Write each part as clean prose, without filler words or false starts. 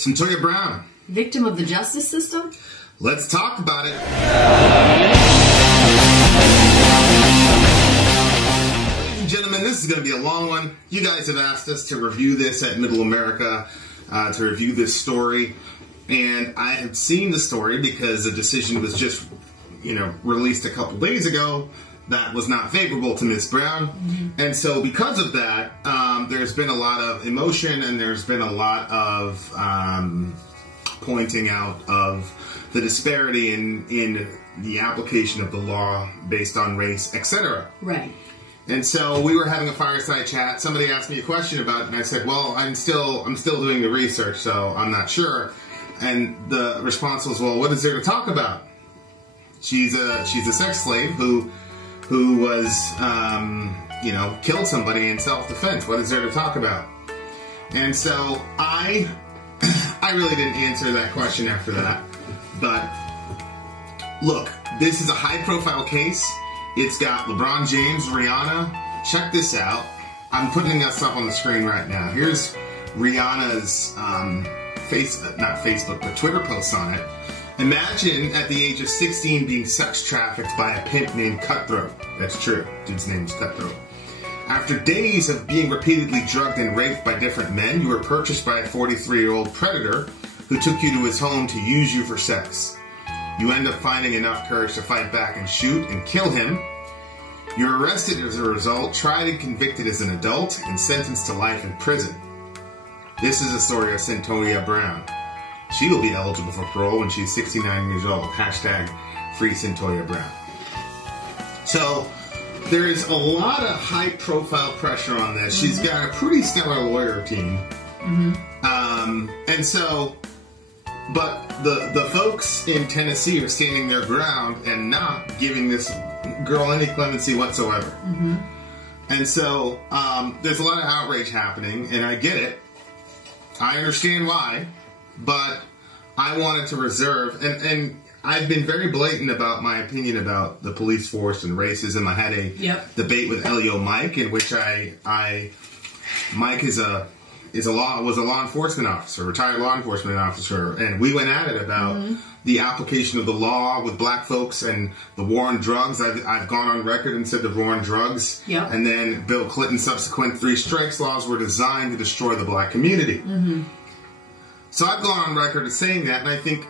Cyntoia Brown. Victim of the justice system? Let's talk about it. Ladies and gentlemen, this is going to be a long one. You guys have asked us to review this at Middle America, to review this story. And I have seen the story because the decision was just, released a couple days ago that was not favorable to Ms. Brown. Mm-hmm. And so because of that, there's been a lot of emotion and there's been a lot of pointing out of the disparity in the application of the law based on race, etc. Right. And so we were having a fireside chat. Somebody asked me a question about it, and I said, well, I'm still doing the research, so I'm not sure. And the response was, well, what is there to talk about? She's a sex slave who was, killed somebody in self-defense. What is there to talk about? And so I really didn't answer that question after that. But look, this is a high-profile case. It's got LeBron James, Rihanna. Check this out. I'm putting this up on the screen right now. Here's Rihanna's Twitter post on it. Imagine at the age of 16 being sex trafficked by a pimp named Cutthroat. That's true. Dude's name is Cutthroat. After days of being repeatedly drugged and raped by different men, you were purchased by a 43-year-old predator who took you to his home to use you for sex. You end up finding enough courage to fight back and shoot and kill him. You're arrested as a result, tried and convicted as an adult, and sentenced to life in prison. This is the story of Cyntoia Brown. She will be eligible for parole when she's 69 years old. Hashtag free Cyntoia Brown. So there is a lot of high-profile pressure on this. Mm-hmm. She's got a pretty stellar lawyer team. Mm-hmm. But the folks in Tennessee are standing their ground and not giving this girl any clemency whatsoever. Mm-hmm. And so there's a lot of outrage happening, and I get it. I understand why. But I wanted to reserve, and I've been very blatant about my opinion about the police force and racism. I had a debate with Elio Mike, in which Mike was a law enforcement officer, retired law enforcement officer, and we went at it about the application of the law with black folks and the war on drugs. I've gone on record and said the war on drugs, and then Bill Clinton's subsequent 3 strikes laws were designed to destroy the black community. Mm-hmm. So I've gone on record as saying that, and I think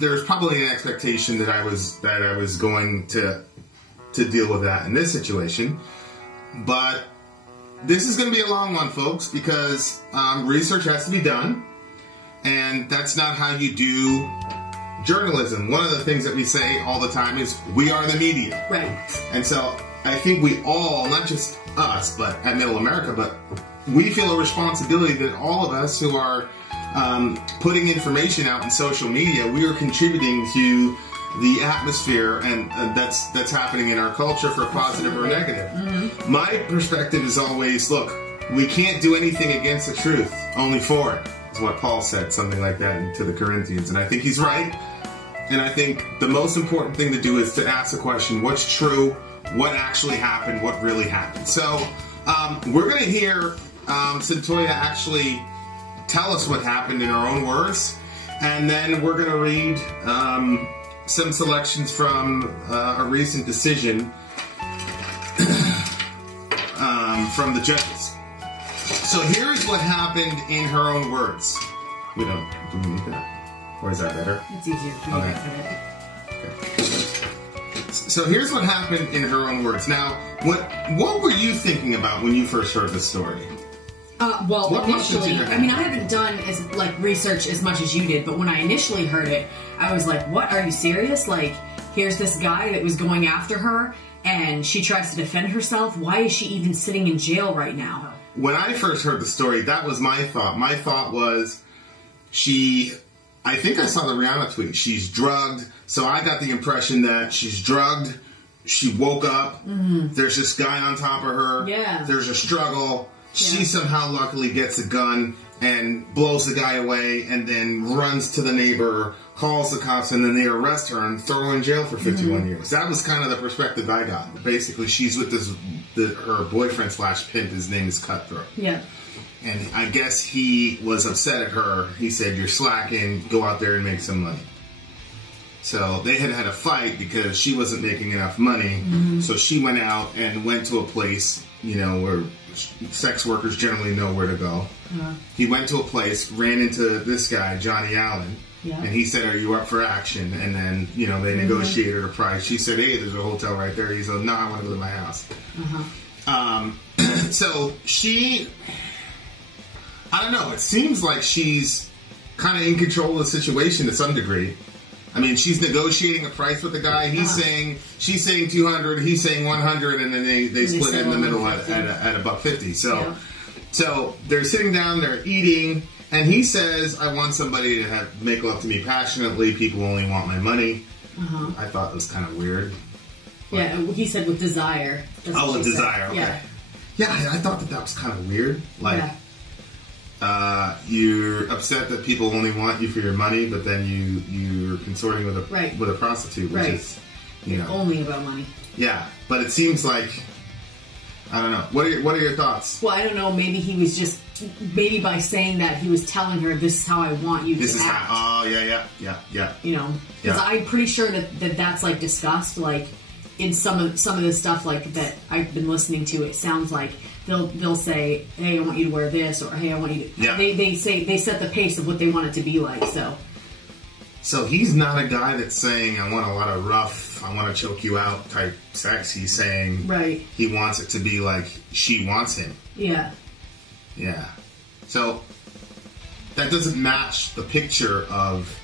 there's probably an expectation that I was going to deal with that in this situation. But this is going to be a long one, folks, because research has to be done, and that's not how you do journalism. One of the things that we say all the time is we are the media. Right. And so I think we all, not just us, but at Middle America, but we feel a responsibility that all of us who are putting information out in social media, we are contributing to the atmosphere and that's happening in our culture, for positive or negative. Mm-hmm. My perspective is always, look, we can't do anything against the truth, only for it. Is what Paul said, something like that to the Corinthians, and I think he's right. And I think the most important thing to do is to ask the question, what's true, what actually happened, what really happened. So we're going to hear Cyntoia actually tell us what happened in her own words, and then we're going to read some selections from a recent decision from the judges. So here's what happened in her own words. Do we need that? Or is that better? It's easier for me. Okay. So here's what happened in her own words. Now, what were you thinking about when you first heard the story? Initially, I haven't done research as much as you did, but when I initially heard it, I was like, what, are you serious? Like, here's this guy that was going after her, and she tries to defend herself. Why is she even sitting in jail right now? When I first heard the story, that was my thought. My thought was, I think I saw the Rihanna tweet, she's drugged, so I got the impression that she's drugged, she woke up, there's this guy on top of her, there's a struggle. She somehow luckily gets a gun and blows the guy away and then runs to the neighbor, calls the cops, and then they arrest her and throw her in jail for 51 years. That was kind of the perspective I got. Basically, she's with her boyfriend / pimp. His name is Cutthroat. Yeah. And I guess he was upset at her. He said, "You're slacking. Go out there and make some money." So they had a fight because she wasn't making enough money. So she went out and went to a place, you know, where sex workers generally know where to go. He went to a place, ran into this guy, Johnny Allen, and he said, "Are you up for action?" And then, you know, they negotiated a price. She said, "Hey, there's a hotel right there." He said, "No, I want to go to my house." So she, I don't know, it seems like she's kind of in control of the situation to some degree. I mean, she's negotiating a price with the guy. He's saying, she's saying 200, he's saying 100, and then they split it in the middle at $1.50. So they're sitting down, they're eating, and he says, "I want somebody to make love to me passionately. People only want my money." I thought it was kind of weird. Yeah, he said with desire. Oh, with desire, okay. Yeah, I thought that was kind of weird. Like, you're upset that people only want you for your money, but then you're consorting with a prostitute, which is, you know, only about money. Yeah, but it seems like, I don't know. What are your thoughts? Well, I don't know. Maybe he was just, maybe by saying that he was telling her, "This is how I want you to act." How, yeah. You know, because I'm pretty sure that's like discussed, like in some of the stuff like that I've been listening to. It sounds like they'll say, "Hey, I want you to wear this," or "Hey, I want you to." Yeah. They set the pace of what they want it to be like. So he's not a guy that's saying, "I want a lot of rough, I want to choke you out" type sex. He's saying he wants it to be like she wants him. Yeah. So that doesn't match the picture of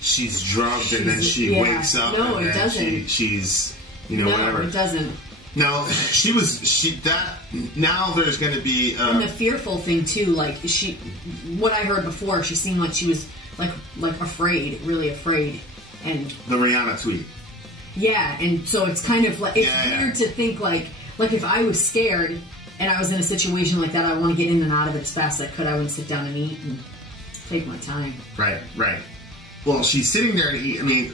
she's drugged and then she wakes up. No, and it doesn't. She's, you know, whatever. No, it doesn't. No, now there's going to be... and the fearful thing, too, like, what I heard before, she seemed like she was, like afraid, really afraid, and... The Rihanna tweet. Yeah, and so it's kind of like, it's weird to think, like if I was scared, and I was in a situation like that, I want to get in and out of it as fast as I could. I wouldn't sit down and eat and take my time. Right. Well, she's sitting there and eat. I mean,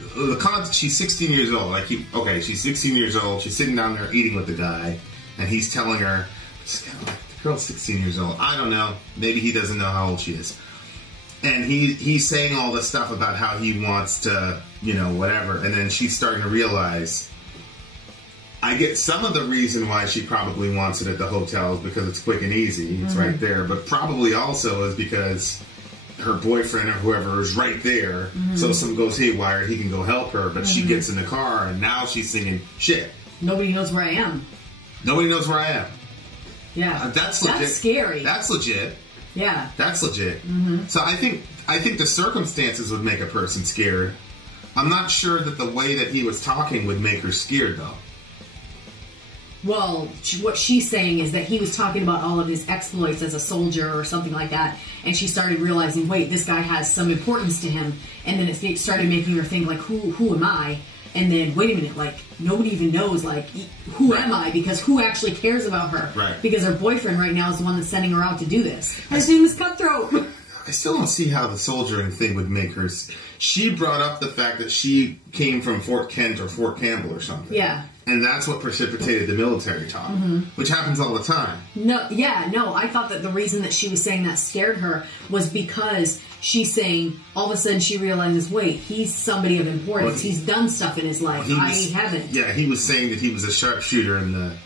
she's 16 years old. She's 16 years old. She's sitting down there eating with the guy, and he's telling her, the girl's 16 years old. I don't know. Maybe he doesn't know how old she is. And he's saying all this stuff about how he wants to, you know, whatever. And then she's starting to realize, I get some of the reason why she probably wants it at the hotel is because it's quick and easy. It's right there. But probably also is because her boyfriend or whoever is right there. So if something goes haywire, he can go help her. But she gets in the car and now she's thinking, shit. Nobody knows where I am. Yeah. That's legit. That's scary. That's legit. Yeah. That's legit. So I think the circumstances would make a person scared. I'm not sure that the way that he was talking would make her scared, though. Well, what she's saying is that he was talking about all of his exploits as a soldier or something like that, and she started realizing, wait, this guy has some importance to him, and then it started making her think, like, who am I? And then, wait a minute, like, nobody even knows, like, who am I? Because who actually cares about her? Right. Because her boyfriend right now is the one that's sending her out to do this. His name is Cutthroat. I still don't see how the soldiering thing would make her... She brought up the fact that she came from Fort Kent or Fort Campbell or something. Yeah. And that's what precipitated the military talk, which happens all the time. No, I thought that the reason that she was saying that scared her was because she's saying, all of a sudden she realizes, wait, he's somebody of importance. Well, he's done stuff in his life. I haven't. Yeah, he was saying that he was a sharpshooter in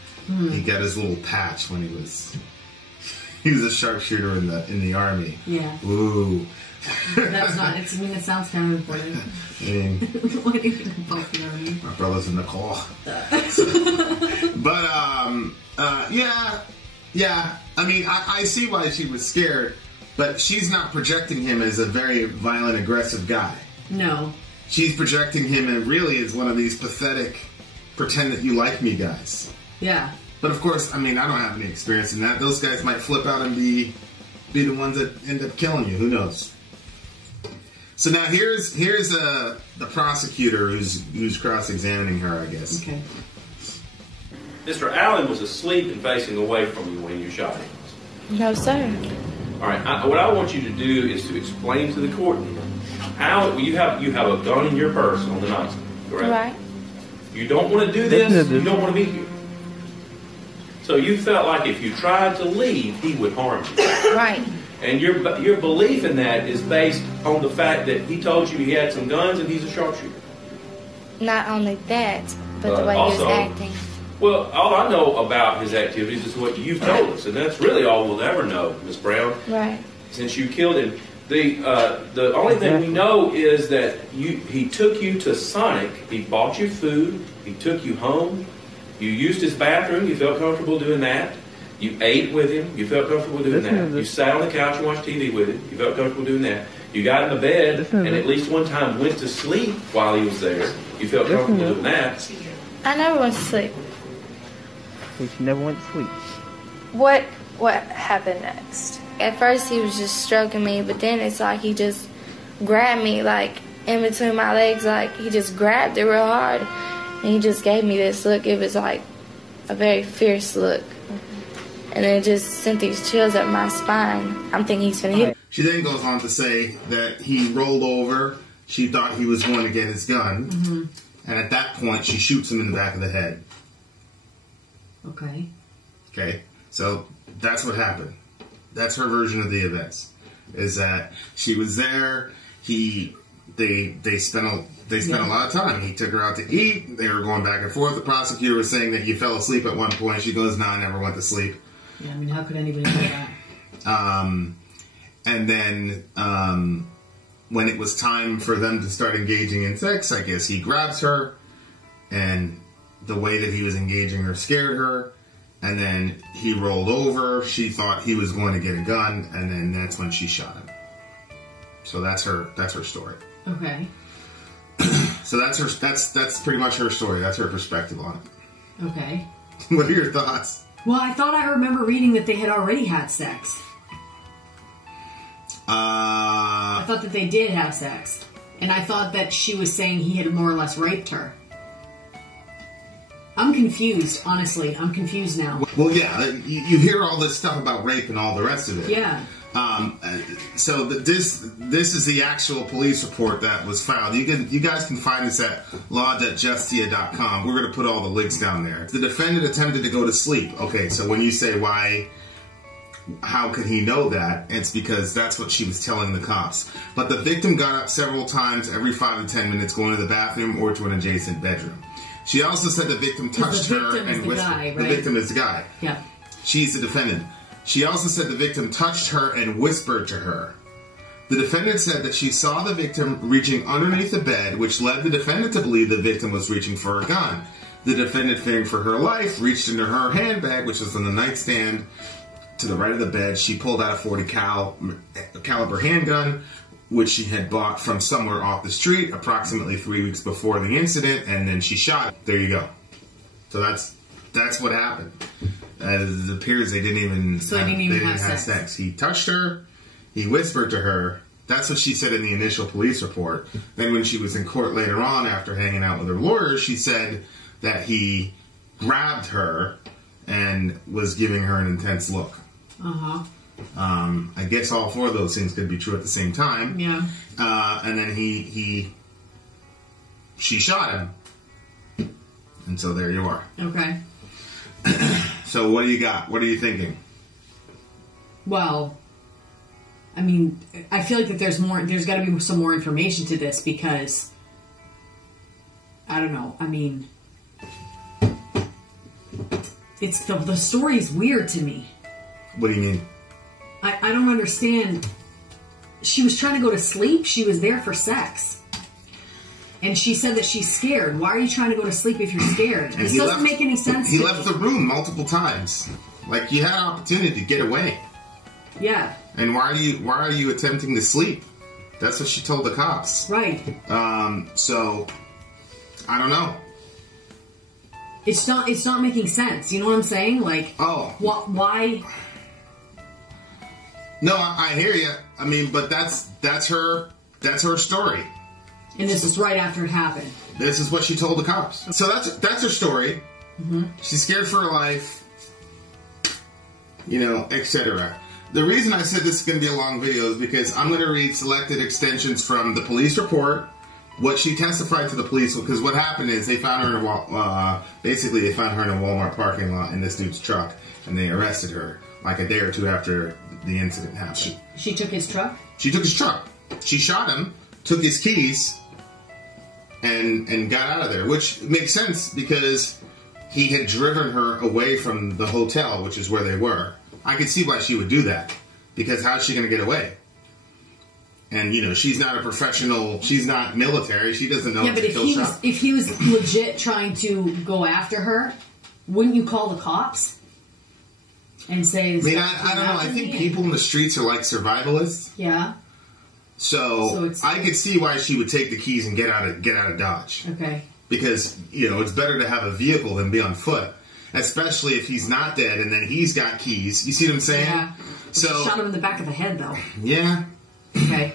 he got his little patch when he was a sharpshooter in the army. Yeah. Ooh. That's not. It sounds kind of important. I mean, my brother's in the call. But yeah. I mean, I see why she was scared, but she's not projecting him as a very violent, aggressive guy. No. She's projecting him and really as one of these pathetic, pretend that you like me guys. Yeah. But of course, I mean, I don't have any experience in that. Those guys might flip out and be the ones that end up killing you. Who knows? So now here's the prosecutor who's cross-examining her, I guess. Okay. Mr. Allen was asleep and facing away from you when you shot him. No, sir. All right. What I want you to do is to explain to the court how you have a gun in your purse on the nightstand, correct? Right. You don't want to do this. You don't want to be here. So you felt like if you tried to leave, he would harm you. Right. And your belief in that is based on the fact that he told you he had some guns and he's a sharpshooter. Not only that, but the way he was acting. Well, all I know about his activities is what you've told us, and that's really all we'll ever know, Miss Brown. Right. Since you killed him. The only thing we know is that he took you to Sonic. He bought you food. He took you home. You used his bathroom. You felt comfortable doing that. You ate with him. You felt comfortable doing that. You sat on the couch and watched TV with him. You felt comfortable doing that. You got in the bed and at least one time went to sleep while he was there. You felt comfortable doing that. I never went to sleep. So she never went to sleep. What happened next? At first he was just stroking me, but then it's like he just grabbed me like in between my legs, like he just grabbed it real hard and he just gave me this look. It was like a very fierce look. And it just sent these chills up my spine. I'm thinking he's gonna hit. She then goes on to say that he rolled over. She thought he was going to get his gun. And at that point, she shoots him in the back of the head. Okay. Okay. So that's what happened. That's her version of the events. Is that she was there. They spent a lot of time. He took her out to eat. They were going back and forth. The prosecutor was saying that you fell asleep at one point. She goes, "No, I never went to sleep." Yeah, I mean, how could anybody do that? And then when it was time for them to start engaging in sex, I guess he grabs her, and the way that he was engaging her scared her, and then he rolled over. She thought he was going to get a gun, and then that's when she shot him. So that's her story. Okay. So that's pretty much her story. That's her perspective on it. Okay. What are your thoughts? Well, I thought I remember reading that they had already had sex. I thought that they did have sex. And I thought that she was saying he had more or less raped her. I'm confused, honestly. I'm confused now. Well, yeah, you hear all this stuff about rape and all the rest of it. Yeah. So this is the actual police report that was filed. You guys can find this at law.justia.com. We're going to put all the links down there. The defendant attempted to go to sleep. Okay, so when you say how could he know that? It's because that's what she was telling the cops. But the victim got up several times every 5 to 10 minutes going to the bathroom or to an adjacent bedroom. She also said the victim touched her and whispered. Guy, right? The victim is the guy. Yeah. She's the defendant. She also said the victim touched her and whispered to her. The defendant said that she saw the victim reaching underneath the bed, which led the defendant to believe the victim was reaching for a gun. The defendant, fearing for her life, reached into her handbag, which was on the nightstand to the right of the bed. She pulled out a .40 caliber handgun, which she had bought from somewhere off the street approximately 3 weeks before the incident, and then she shot it. There you go. So that's what happened. It appears they didn't even have sex. He touched her. He whispered to her. That's what she said in the initial police report. Then when she was in court later on, after hanging out with her lawyer, she said that he grabbed her and was giving her an intense look. Uh-huh. I guess all four of those things could be true at the same time. Yeah. And then she shot him. And so there you are. Okay. So what do you got? What are you thinking? Well, I mean, I feel like that there's got to be some more information to this because, I don't know, I mean, it's the story is weird to me. What do you mean? I don't understand. She was trying to go to sleep. She was there for sex. And she said that she's scared. Why are you trying to go to sleep if you're scared? This doesn't make any sense to me. He left the room multiple times. Like, you had an opportunity to get away. Yeah. And why are you attempting to sleep? That's what she told the cops. Right. So, I don't know. It's not making sense. You know what I'm saying? Like, why? No, I hear you. I mean, but that's her story. And this is right after it happened. This is what she told the cops. So that's her story. Mm-hmm. She's scared for her life, etc. The reason I said this is going to be a long video is because I'm going to read selected extensions from the police report what she testified to the police, because what happened is they found her in basically they found her in a Walmart parking lot in this dude's truck, and they arrested her like a day or two after the incident happened. She took his truck? She took his truck. She shot him, took his keys, and got out of there, which makes sense because he had driven her away from the hotel, which is where they were. I could see why she would do that, because how's she going to get away? And, you know, she's not a professional, she's not military, she doesn't know to kill shots. If he was legit trying to go after her, wouldn't you call the cops? And say... I mean, I don't know, I think people in the streets are like survivalists. Yeah. So I could see why she would take the keys and get out of Dodge. Okay. Because, you know, it's better to have a vehicle than be on foot. Especially if he's not dead and then he's got keys. You see what I'm saying? Yeah. So she shot him in the back of the head, though. Yeah. Okay.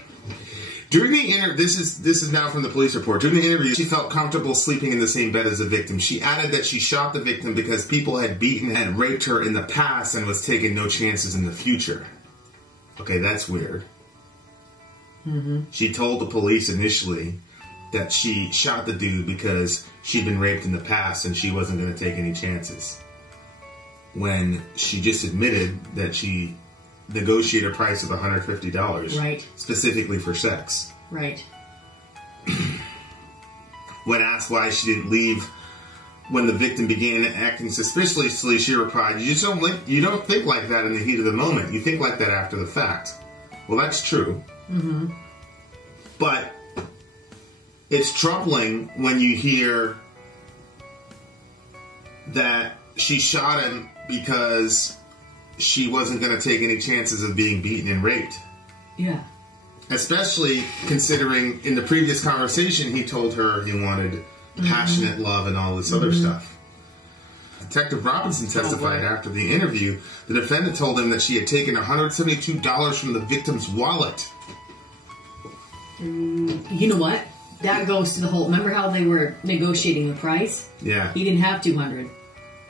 During the interview, this is now from the police report. During the interview, she felt comfortable sleeping in the same bed as the victim. She added that she shot the victim because people had beaten and raped her in the past and was taking no chances in the future. Okay, that's weird. Mm-hmm. She told the police initially that she shot the dude because she'd been raped in the past and she wasn't going to take any chances. When she just admitted that she negotiated a price of $150. Right. Specifically for sex. Right. When asked why she didn't leave when the victim began acting suspiciously, she replied, you don't think like that in the heat of the moment. You think like that after the fact. Well, that's true. Mm-hmm. But it's troubling when you hear that she shot him because she wasn't going to take any chances of being beaten and raped. Yeah. Especially considering in the previous conversation he told her he wanted passionate love and all this other stuff. Detective Robinson testified after the interview, the defendant told him that she had taken $172 from the victim's wallet. You know what? That goes to the whole... Remember how they were negotiating the price? Yeah. He didn't have $200.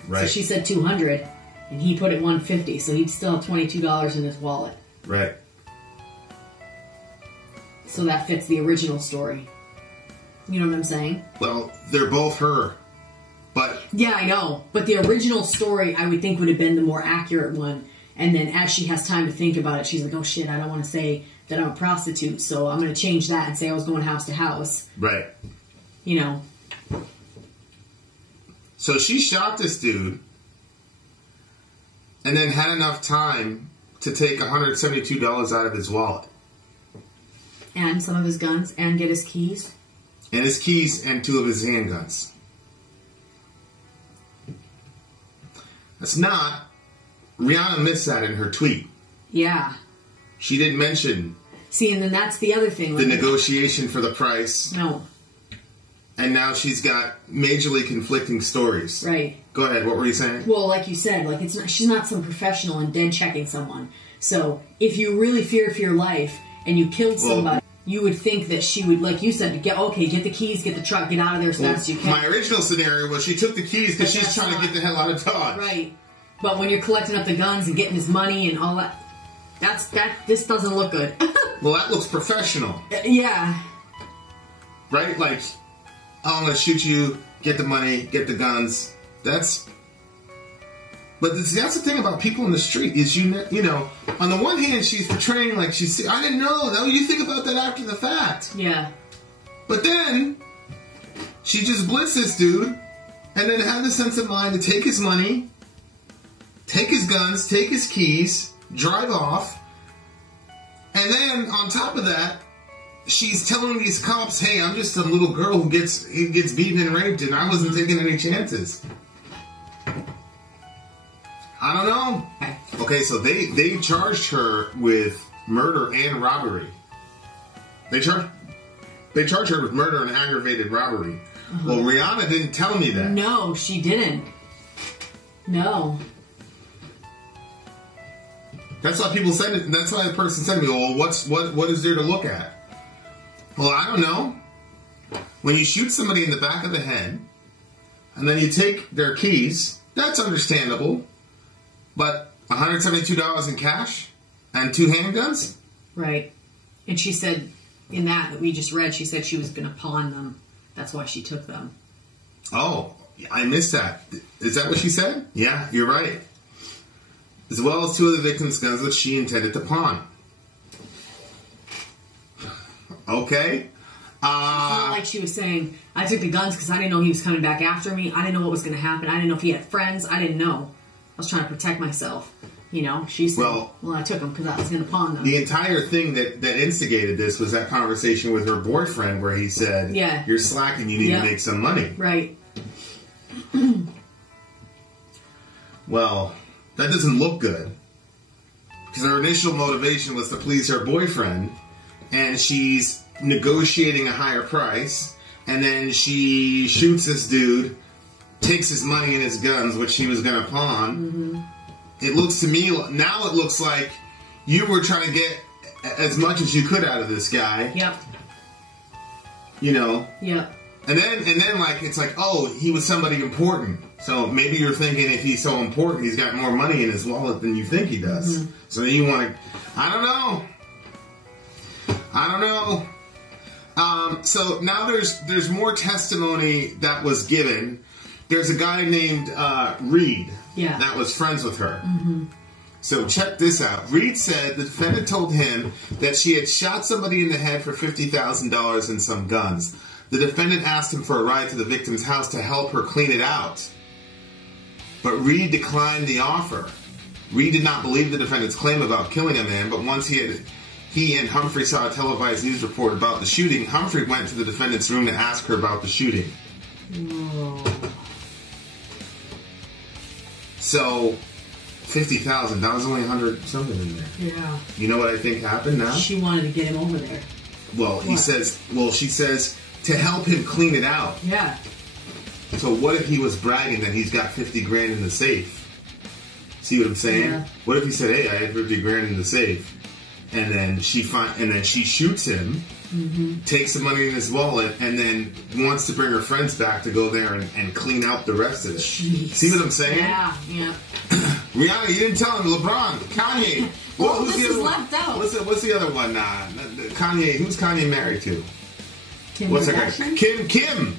Right. So she said $200, and he put it $150, so he'd still have $22 in his wallet. Right. So that fits the original story. You know what I'm saying? Well, they're both her. But... Yeah, I know. But the original story, I would think, would have been the more accurate one. And then as she has time to think about it, she's like, oh shit, I don't want to say that I'm a prostitute, so I'm going to change that and say I was going house to house. Right. You know. So she shot this dude and then had enough time to take $172 out of his wallet. And some of his guns, and get his keys. And his keys and 2 of his handguns. That's not... Rihanna missed that in her tweet. Yeah. She didn't mention... See, and then that's the other thing. The negotiation for the price. No. And now she's got majorly conflicting stories. Right. Go ahead, what were you saying? Well, like you said, like she's not some professional in dead checking someone. So, if you really fear for your life and you killed somebody, you would think that she would, like you said, get the keys, get the truck, get out of there as fast as you can. My original scenario was she took the keys because she's trying to get the hell out of Dodge. Right. But when you're collecting up the guns and getting his money and all that, this doesn't look good. Well, that looks professional. Yeah. Right? Like, I'm going to shoot you, get the money, get the guns. But that's the thing about people in the street is, you know, on the one hand, she's portraying like I didn't know. No, you think about that after the fact. Yeah. But then, she just blitzed this dude and then had the sense of mind to take his money, take his guns, take his keys, drive off. And then, on top of that, she's telling these cops, hey, I'm just a little girl who gets beaten and raped, and I wasn't taking any chances. I don't know. Okay, so they charged her with murder and robbery. They charged her with murder and aggravated robbery. Well, Rihanna didn't tell me that. No, she didn't. No. That's why people said it. That's why the person said to me, well, what is there to look at? Well, I don't know. When you shoot somebody in the back of the head, and then you take their keys, that's understandable. But $172 in cash and 2 handguns? Right. And she said in that we just read, she said she was going to pawn them. That's why she took them. Oh, I missed that. Is that what she said? Yeah, you're right. As well as 2 of the victims' guns that she intended to pawn. Okay. It's not like she was saying, I took the guns because I didn't know he was coming back after me. I didn't know what was going to happen. I didn't know if he had friends. I didn't know. I was trying to protect myself. You know, she said, well, I took them because I was going to pawn them. The entire thing that instigated this was that conversation with her boyfriend where he said, you're slacking, you need to make some money. Right. Well, that doesn't look good. Because her initial motivation was to please her boyfriend, and she's negotiating a higher price, and then she shoots this dude, takes his money and his guns, which she was going to pawn. Mm-hmm. It looks to me, now it looks like you were trying to get as much as you could out of this guy. Yep. You know? Yep. And then like, it's like, oh, he was somebody important. So maybe you're thinking if he's so important, he's got more money in his wallet than you think he does. Mm-hmm. So then you want to, I don't know. So now there's more testimony that was given. There's a guy named Reed that was friends with her. Mm-hmm. So check this out. Reed said the defendant told him that she had shot somebody in the head for $50,000 and some guns. The defendant asked him for a ride to the victim's house to help her clean it out. But Reed declined the offer. Reed did not believe the defendant's claim about killing a man, but once he and Humphrey saw a televised news report about the shooting, Humphrey went to the defendant's room to ask her about the shooting. Whoa. So, $50,000, that was only 100 something in there. Yeah. You know what I think happened now? She wanted to get him over there. Well, she says to help him clean it out. Yeah. So what if he was bragging that he's got 50 grand in the safe? See what I'm saying? Yeah. What if he said, "Hey, I had 50 grand in the safe," and then she shoots him, takes the money in his wallet, and then wants to bring her friends back to go there and clean out the rest of it. Jeez. See what I'm saying? Yeah. Rihanna, you didn't tell him. LeBron, Kanye. Well, this is left out. What's the other one? Kanye. Who's Kanye married to? Kim What's Kardashian? that guy?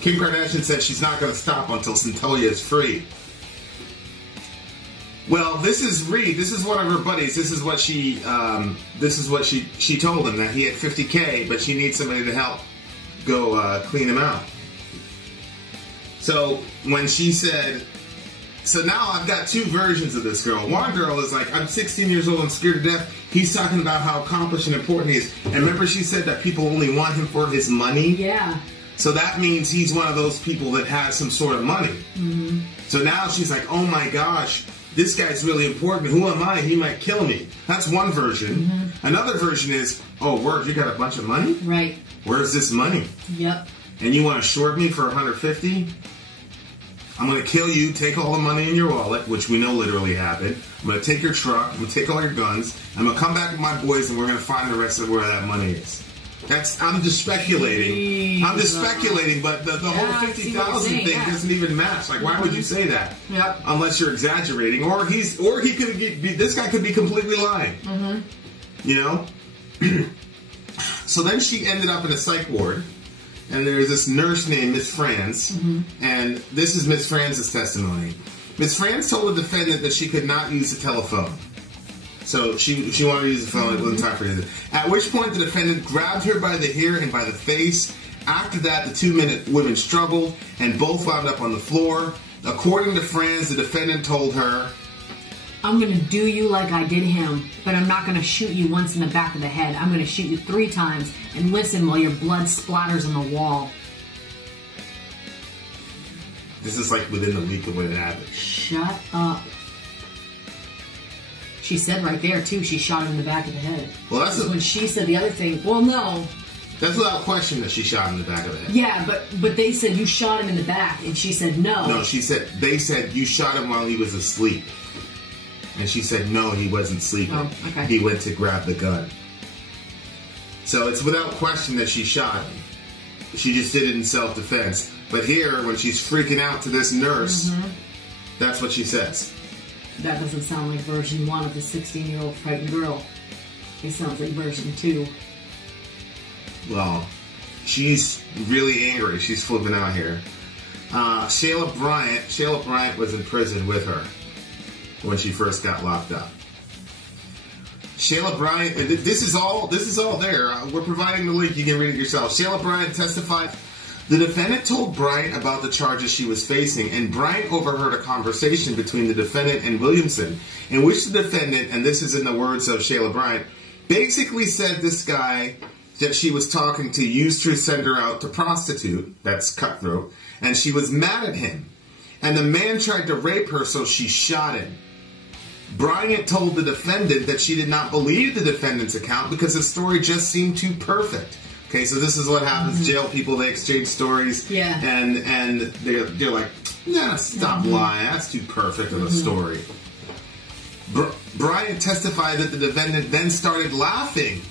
Kim Kardashian said she's not going to stop until Cyntoia is free. Well, this is Reed. This is one of her buddies. This is what she told him, that he had $50K, but she needs somebody to help go clean him out. So when she said, so now I've got 2 versions of this girl. One girl is like, I'm 16 years old, I'm scared to death. He's talking about how accomplished and important he is. And remember she said that people only want him for his money? Yeah. So that means he's one of those people that has some sort of money. Mm-hmm. So now she's like, oh my gosh, this guy's really important. Who am I? He might kill me. That's one version. Mm-hmm. Another version is, oh, word, you got a bunch of money? Right. Where's this money? Yep. And you want to short me for $150? I'm going to kill you, take all the money in your wallet, which we know literally happened. I'm going to take your truck, I'm going to take all your guns. I'm going to come back with my boys, and we're going to find the rest of where that money is. I'm just speculating. Jeez. I'm just speculating, but the whole 50,000 thing doesn't even match. Like, why would you say that? Yep. Unless you're exaggerating, or he could be. This guy could be completely lying. Mm-hmm. You know. So then she ended up in a psych ward, and there's this nurse named Miss Franz, and this is Miss Franz's testimony. Miss Franz told the defendant that she could not use the telephone. So she wanted to use the phone. It wasn't time for it. At which point the defendant grabbed her by the hair and by the face. After that, the 2 women struggled and both wound up on the floor. According to Franz, the defendant told her, I'm going to do you like I did him, but I'm not going to shoot you once in the back of the head. I'm going to shoot you 3 times and listen while your blood splatters on the wall. This is like within the week of when it happened. Shut up. She said right there, too, she shot him in the back of the head. Well, that's when she said the other thing. Well, no. That's without question that she shot him in the back of the head. Yeah, but they said you shot him in the back, and she said no. No, they said you shot him while he was asleep. And she said no, he wasn't sleeping. Oh, okay. He went to grab the gun. So it's without question that she shot him. She just did it in self-defense. But here, when she's freaking out to this nurse, that's what she says. That doesn't sound like version 1 of the 16-year-old frightened girl. It sounds like version 2. well, she's really angry. She's flipping out here. Shayla Bryant was in prison with her when she first got locked up. Shayla Bryant, this is all there. We're providing the link. You can read it yourself. Shayla Bryant testified. The defendant told Bryant about the charges she was facing, and Bryant overheard a conversation between the defendant and Williamson, in which the defendant, and this is in the words of Shayla Bryant, basically said this guy that she was talking to used to send her out to prostitute, that's cutthroat, and she was mad at him. And the man tried to rape her, so she shot him. Bryant told the defendant that she did not believe the defendant's account because the story just seemed too perfect. Okay, so this is what happens. Jail people, they exchange stories. Yeah. And they're like, nah, stop lying. That's too perfect of a story. Bryant testified that the defendant then started laughing.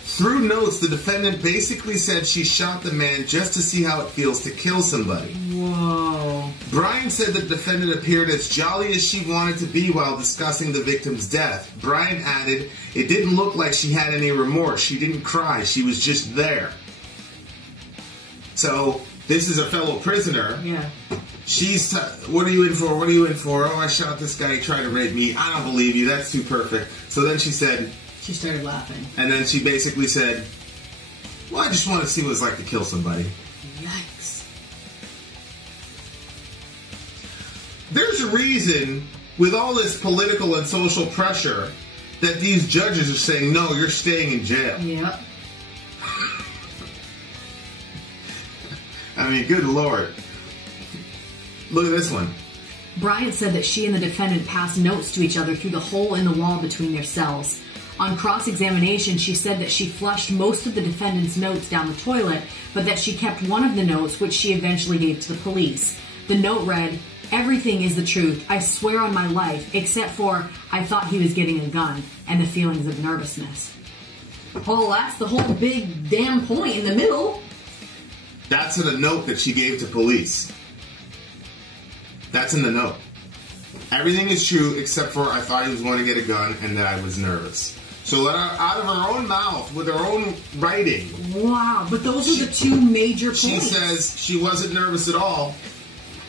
Through notes, the defendant basically said she shot the man just to see how it feels to kill somebody. Whoa. Bryant said the defendant appeared as jolly as she wanted to be while discussing the victim's death. Bryant added, it didn't look like she had any remorse. She didn't cry. She was just there. So, this is a fellow prisoner. Yeah. She's, what are you in for? What are you in for? Oh, I shot this guy. He tried to rape me. I don't believe you. That's too perfect. So then she said... She started laughing. And then she basically said, well, I just want to see what it's like to kill somebody. Yikes. There's a reason, with all this political and social pressure, that these judges are saying, no, you're staying in jail. Yep. I mean, good Lord. Look at this one. Bryant said that she and the defendant passed notes to each other through the hole in the wall between their cells. On cross-examination, she said that she flushed most of the defendant's notes down the toilet, but that she kept one of the notes, which she eventually gave to the police. The note read, everything is the truth. I swear on my life, except for I thought he was getting a gun and the feelings of nervousness. Oh, that's the whole big damn point in the middle. That's in a note that she gave to police. That's in the note. Everything is true except for I thought he was going to get a gun and that I was nervous. So out of her own mouth, with her own writing. Wow, but those are the two major points. She says she wasn't nervous at all.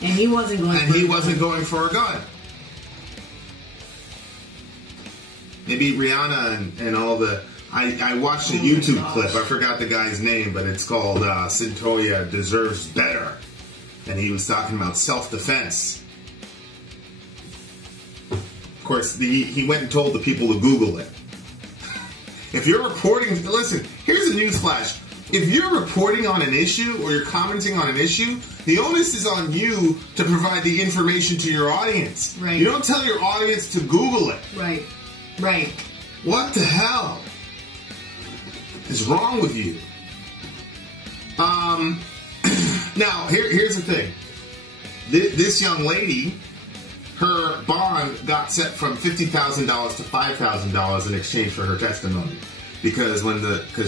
And he wasn't going for a gun. Maybe Rihanna and all the... I watched a YouTube clip. I forgot the guy's name, but it's called Cyntoia Deserves Better. And he was talking about self-defense. Of course, he went and told the people to Google it. If you're reporting... Listen, here's a news flash. If you're reporting on an issue or you're commenting on an issue, the onus is on you to provide the information to your audience. Right. You don't tell your audience to Google it. Right. Right. What the hell is wrong with you? Now, here's the thing. This young lady, her bond got set from $50,000 to $5,000 in exchange for her testimony. Because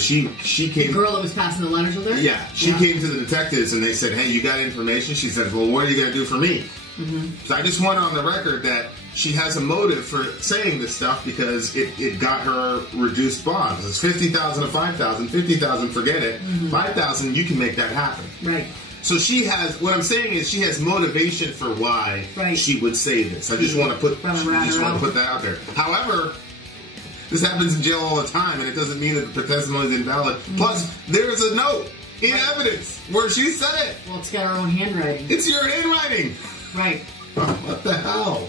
she came... The girl that was passing the letters with her? Yeah. She came to the detectives and they said, hey, you got information? She said, well, what are you going to do for me? Mm-hmm. So I just want on the record that she has a motive for saying this stuff because it got her reduced bond. It's $50,000 to $5,000. $50,000, forget it. Mm-hmm. $5,000, you can make that happen. Right. So she has, what I'm saying is she has motivation for why she would say this. I just want to put that out there. However, this happens in jail all the time, and it doesn't mean that the testimony is invalid. Mm-hmm. Plus, there's a note in evidence where she said it. Well, it's got her own handwriting. It's your handwriting. Right. What the hell?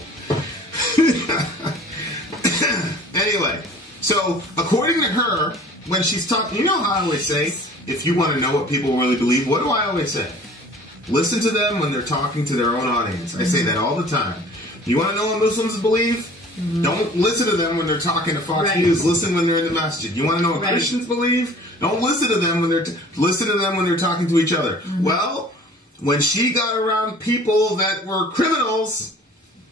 Anyway, so according to her, when she's talking, you know how I always say, if you want to know what people really believe, what do I always say? Listen to them when they're talking to their own audience. I say that all the time. You want to know what Muslims believe? Mm-hmm. Don't listen to them when they're talking to Fox News. Listen when they're in the masjid. You want to know what Christians believe? Don't listen to them when they're talking to each other. Mm-hmm. Well, when she got around people that were criminals,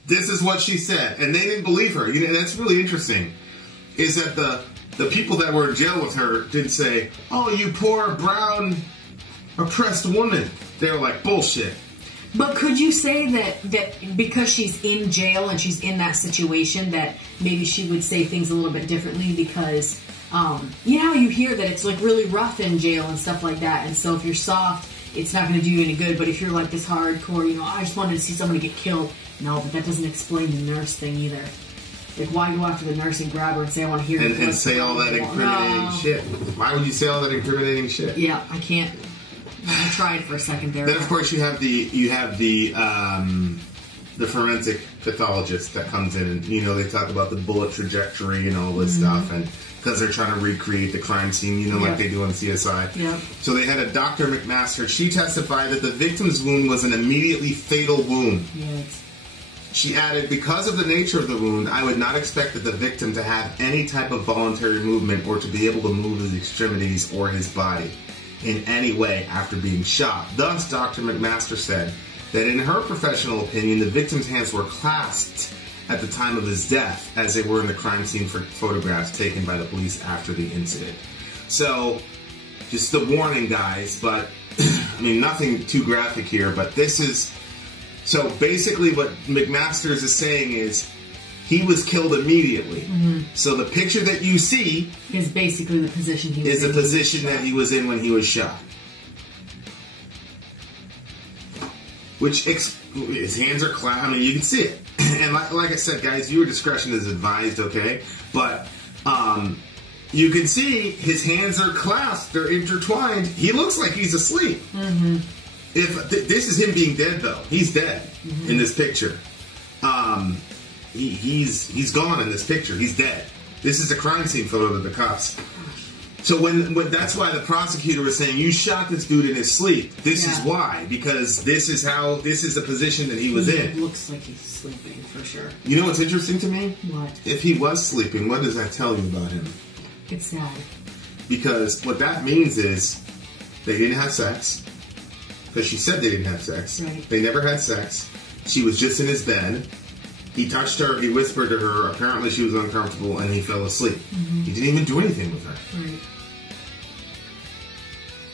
this is what she said, and they didn't believe her. You know, that's really interesting. Is that the people that were in jail with her didn't say, "Oh, you poor brown oppressed woman." They were like, "Bullshit." But could you say that because she's in jail and she's in that situation, that maybe she would say things a little bit differently because You know how you hear that it's like really rough in jail and stuff like that, and so if you're soft, it's not going to do you any good. But if you're like this hardcore, you know, I just wanted to see somebody get killed. No, but that doesn't explain the nurse thing either. Like, why go after the nurse and grab her and say, I want to hear you? And say all that incriminating shit. Why would you say all that incriminating shit? Yeah, I can't. I tried for a second there. Then, of course, you have the forensic pathologist that comes in, and you know they talk about the bullet trajectory and all this stuff, and because they're trying to recreate the crime scene, you know, like they do on CSI. Yeah. So they had a Dr. McMaster. She testified that the victim's wound was an immediately fatal wound. Yes. She added, because of the nature of the wound, I would not expect that the victim to have any type of voluntary movement or to be able to move his extremities or his body in any way after being shot. Thus, Dr. McMaster said that in her professional opinion, the victim's hands were clasped at the time of his death as they were in the crime scene for photographs taken by the police after the incident. So, just a warning, guys, but, I mean, nothing too graphic here, but this is... So basically what McMasters is saying is he was killed immediately. So the picture that you see is basically the position he was in. Is the position that he was in when he was shot. Which, his hands are clasped. I mean, you can see it. And like I said, guys, your discretion is advised, okay? But you can see his hands are clasped. They're intertwined. He looks like he's asleep. If this is him being dead, though, he's dead in this picture. He's gone in this picture. He's dead. This is a crime scene photo of the cops. So when that's why the prosecutor was saying you shot this dude in his sleep. This is why, because this is the position that he was in. It looks like he's sleeping for sure. You know what's interesting to me? What? If he was sleeping, what does that tell you about him? It's sad. Because what that means is they didn't have sex. Because she said they didn't have sex. Right. They never had sex. She was just in his bed. He touched her. He whispered to her. Apparently she was uncomfortable, and he fell asleep. He didn't even do anything with her. Right.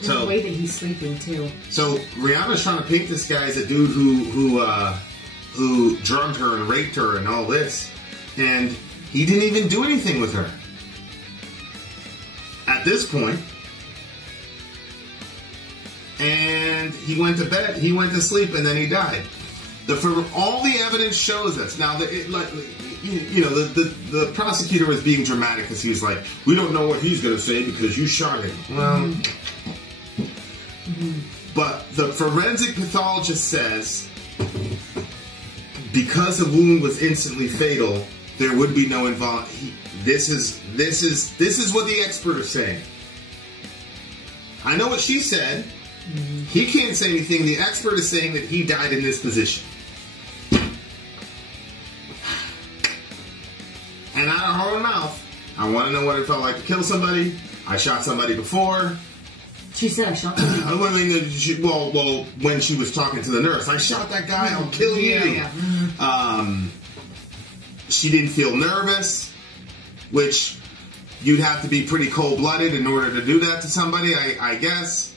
So, the way that he's sleeping, too. So Rihanna's trying to paint this guy as a dude who drugged her and raped her and all this. And he didn't even do anything with her. At this point... And he went to bed, he went to sleep, and then he died. All the evidence shows us. Now, the prosecutor was being dramatic because he was like, we don't know what he's going to say because you shot him. Well, but the forensic pathologist says because the wound was instantly fatal, there would be no involuntary. This is what the expert is saying. I know what she said. He can't say anything. The expert is saying that he died in this position. And out of her own mouth, I want to know what it felt like to kill somebody. I shot somebody before. She said I shot somebody. Well, when she was talking to the nurse, I shot that guy. I'll kill you. Yeah. She didn't feel nervous, which you'd have to be pretty cold-blooded in order to do that to somebody, I guess.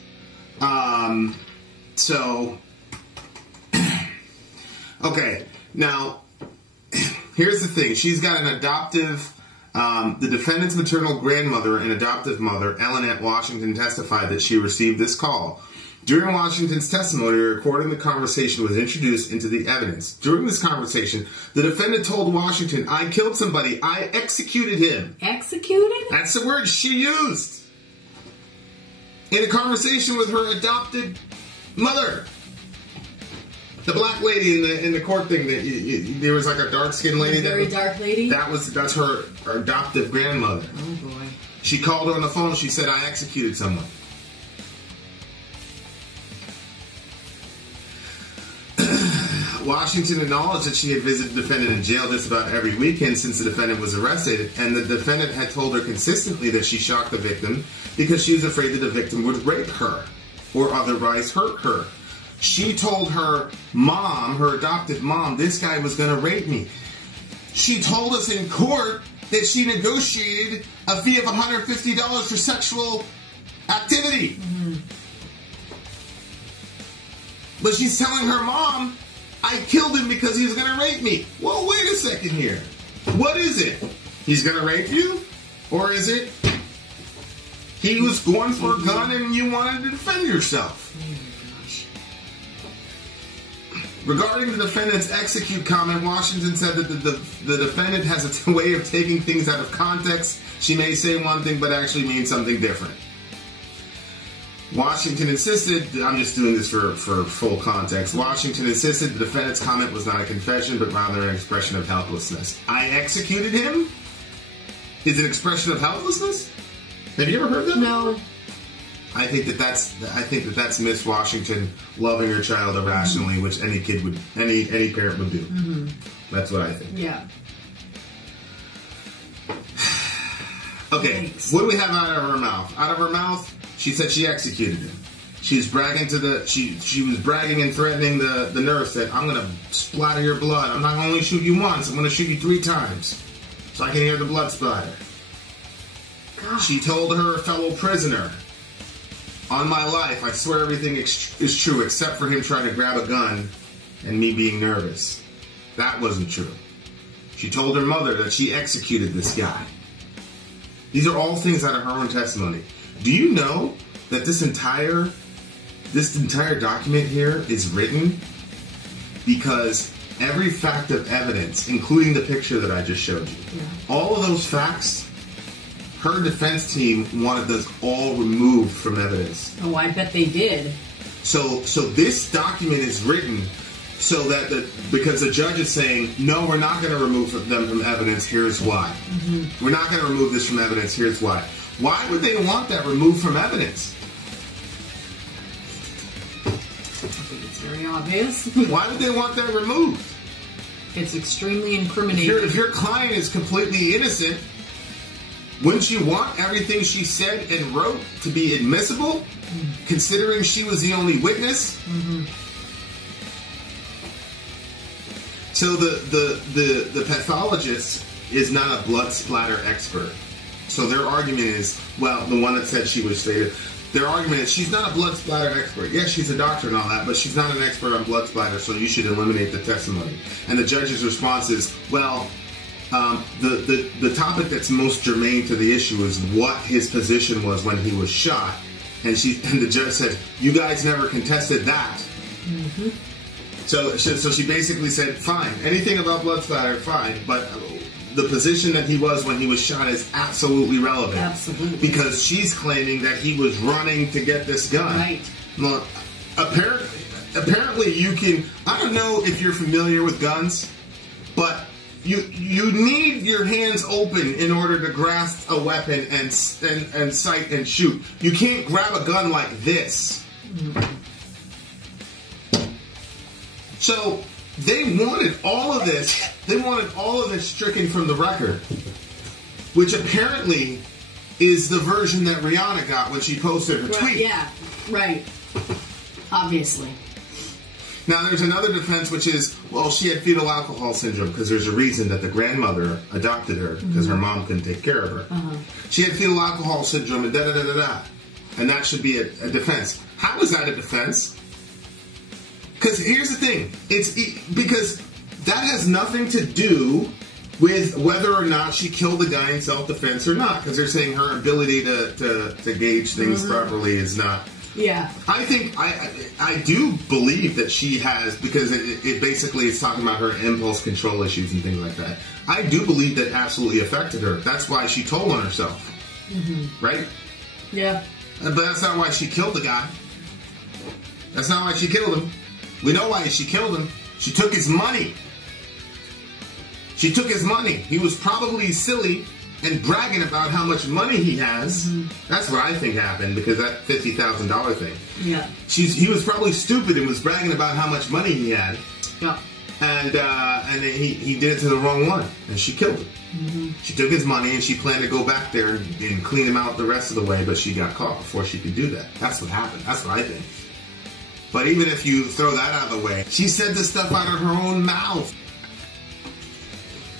Okay, now, here's the thing. She's got an adoptive, the defendant's maternal grandmother and adoptive mother, Ellenette Washington, testified that she received this call. During Washington's testimony, a recording of the conversation was introduced into the evidence. During this conversation, the defendant told Washington, I killed somebody. I executed him. Executed? That's the word she used. In a conversation with her adopted mother. The black lady in the court thing, there was like a dark-skinned lady. Very dark lady? That's her adoptive grandmother. Oh, boy. She called her on the phone. She said, I executed someone. Washington acknowledged that she had visited the defendant in jail just about every weekend since the defendant was arrested, and the defendant had told her consistently that she shocked the victim because she was afraid that the victim would rape her or otherwise hurt her. She told her mom, her adoptive mom, this guy was going to rape me. She told us in court that she negotiated a fee of $150 for sexual activity. Mm-hmm. But she's telling her mom, I killed him because he was going to rape me. Well, wait a second here. What is it? He's going to rape you? Or is it He was going for a gun and you wanted to defend yourself. Regarding the defendant's execute comment, Washington said that the defendant has a way of taking things out of context. She may say one thing but actually mean something different. Washington insisted, I'm just doing this for full context, Washington insisted the defendant's comment was not a confession but rather an expression of helplessness. I executed him? Is an expression of helplessness? Have you ever heard that? No. I think that's Miss Washington loving her child irrationally, which any kid would, any parent would do. Mm-hmm. That's what I think. Yeah. Okay, Thanks. What do we have out of her mouth? Out of her mouth, she said she executed him. She's bragging to she was bragging and threatening the nurse that I'm gonna splatter your blood. I'm not gonna only shoot you once. I'm gonna shoot you 3 times, so I can hear the blood splatter. God. She told her fellow prisoner, "On my life, I swear everything is true except for him trying to grab a gun and me being nervous. That wasn't true." She told her mother that she executed this guy. These are all things out of her own testimony. Do you know that this entire document here is written because every fact of evidence, including the picture that I just showed you, all of those facts, her defense team wanted those all removed from evidence. Oh, I bet they did. So this document is written so that because the judge is saying, no, we're not going to remove them from evidence, here's why. Mm-hmm. We're not going to remove this from evidence, here's why. Why would they want that removed from evidence? I think it's very obvious. Why would they want that removed? It's extremely incriminating. If your client is completely innocent, wouldn't you want everything she said and wrote to be admissible, considering she was the only witness? Mm-hmm. So the pathologist is not a blood splatter expert. So their argument is, well, the one that said she was stated, their argument is she's not a blood splatter expert. Yes, she's a doctor and all that, but she's not an expert on blood splatter, so you should eliminate the testimony. And the judge's response is, well, the topic that's most germane to the issue is what his position was when he was shot. And the judge said, you guys never contested that. Mm-hmm. So she basically said, fine, anything about blood splatter, fine, but the position that he was when he was shot is absolutely relevant. Absolutely. Because she's claiming that he was running to get this gun. Right. Well, apparently you can, I don't know if you're familiar with guns, but you need your hands open in order to grasp a weapon and sight and shoot. You can't grab a gun like this. Mm-hmm. So they wanted all of this. They wanted all of this stricken from the record, which apparently is the version that Rihanna got when she posted her tweet. Yeah, right. Obviously. Now there's another defense, which is, well, she had fetal alcohol syndrome because there's a reason that the grandmother adopted her because her mom couldn't take care of her. Uh-huh. She had fetal alcohol syndrome and da-da-da-da-da. And that should be a defense. How is that a defense? Because here's the thing, because that has nothing to do with whether or not she killed the guy in self-defense or not, because they're saying her ability to gauge things properly is not. Yeah. I think, I do believe that she has, because it basically is talking about her impulse control issues and things like that. I do believe that absolutely affected her. That's why she told on herself. Mm-hmm. Right? Yeah. But that's not why she killed the guy. That's not why she killed him. We know why she killed him. She took his money. She took his money. He was probably silly and bragging about how much money he has. Mm-hmm. That's what I think happened, because that $50,000 thing. Yeah. He was probably stupid and was bragging about how much money he had. Yeah. And he did it to the wrong one, and she killed him. Mm-hmm. She took his money and she planned to go back there and clean him out the rest of the way, but she got caught before she could do that. That's what happened. That's what I think. But even if you throw that out of the way, she said this stuff out of her own mouth.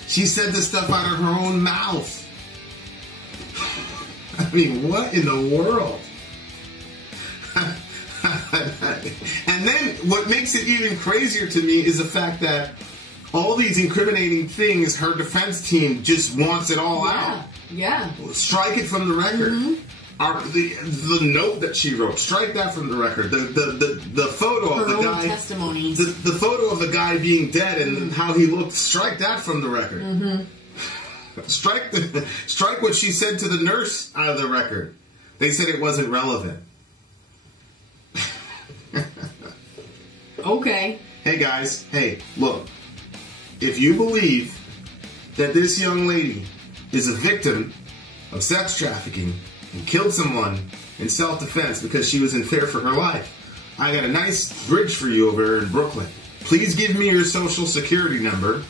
She said this stuff out of her own mouth. I mean, what in the world? And then what makes it even crazier to me is the fact that all these incriminating things, her defense team just wants it all out. Yeah. Strike it from the record. Mm-hmm. The note that she wrote, strike that from the record. The photo Her of the own guy, testimony. the photo of the guy being dead and how he looked, strike that from the record. Strike what she said to the nurse out of the record. They said it wasn't relevant. Okay. Hey guys, hey, look. If you believe that this young lady is a victim of sex trafficking and killed someone in self-defense because she was in fear for her life, I got a nice bridge for you over in Brooklyn. Please give me your social security number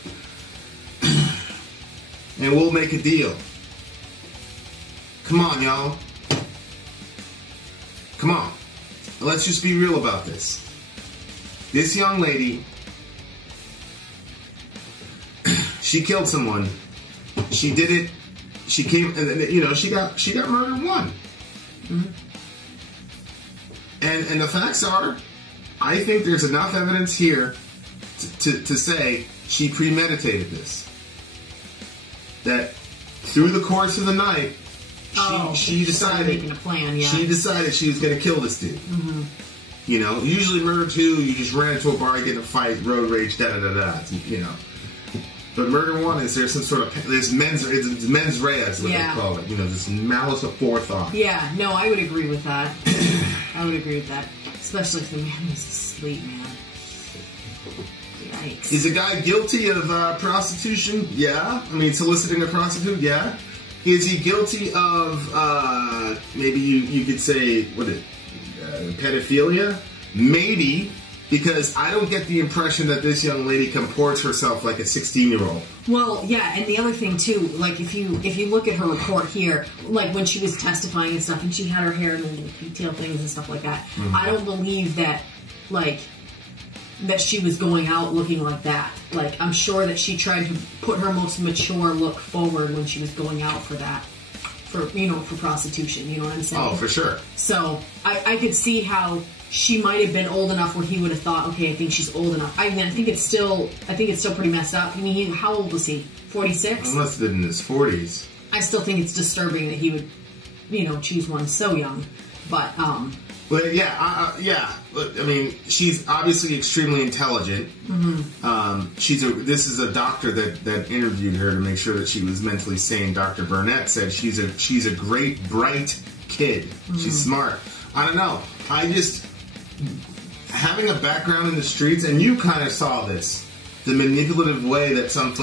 and we'll make a deal. Come on, y'all. Come on. Let's just be real about this. This young lady, she killed someone. She did it. She came, and she got murdered one. And the facts are, I think there's enough evidence here to say she premeditated this. That through the course of the night, she decided making a plan. Yeah. She decided she was going to kill this dude. You know, usually murder two, you just ran into a bar, get in a fight, road rage, you know. But murder one is there's some sort of it's mens rea is what they call it. You know, this malice of forethought. Yeah, no, I would agree with that. I would agree with that, especially if the man was asleep, man. Yikes. Is a guy guilty of prostitution? Yeah. I mean, soliciting a prostitute? Yeah. Is he guilty of maybe you could say pedophilia? Maybe. Because I don't get the impression that this young lady comports herself like a 16-year-old. Well, yeah, and the other thing too, like if you look at her report here, like when she was testifying and stuff, and she had her hair in the detail things and stuff like that, I don't believe that, that she was going out looking like that. Like, I'm sure that she tried to put her most mature look forward when she was going out for that. For prostitution, you know what I'm saying? Oh, for sure. So, I could see how she might have been old enough where he would have thought, okay, I think she's old enough. I mean, I think it's still pretty messed up. I mean, how old was he? 46? He must have been in his 40s. I still think it's disturbing that he would, choose one so young. But, But yeah. I mean, she's obviously extremely intelligent. This is a doctor that interviewed her to make sure that she was mentally sane. Dr. Burnett said she's a great, bright kid. She's smart. I don't know. Having a background in the streets, and you kind of saw this, the manipulative way that some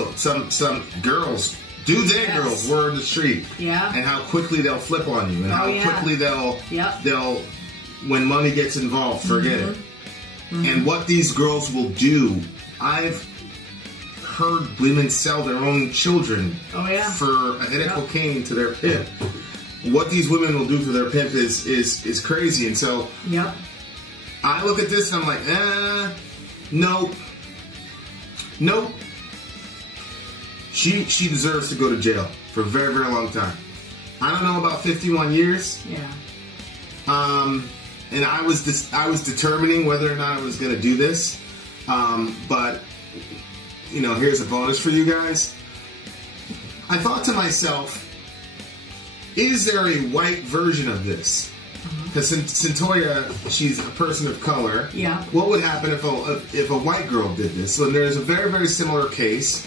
girls do their girls were in the street, and how quickly they'll flip on you, and how quickly they'll when money gets involved, forget it. And what these girls will do, I've heard women sell their own children for a hit of cocaine to their pimp. What these women will do to their pimp is crazy, and so I look at this and I'm like, nope. She deserves to go to jail for a very, very long time. I don't know about 51 years. Yeah. And I was determining whether or not I was going to do this. But here's a bonus for you guys. I thought to myself, is there a white version of this? Because Cyntoia, she's a person of color. Yeah. What would happen if a white girl did this? So there's a very, very similar case.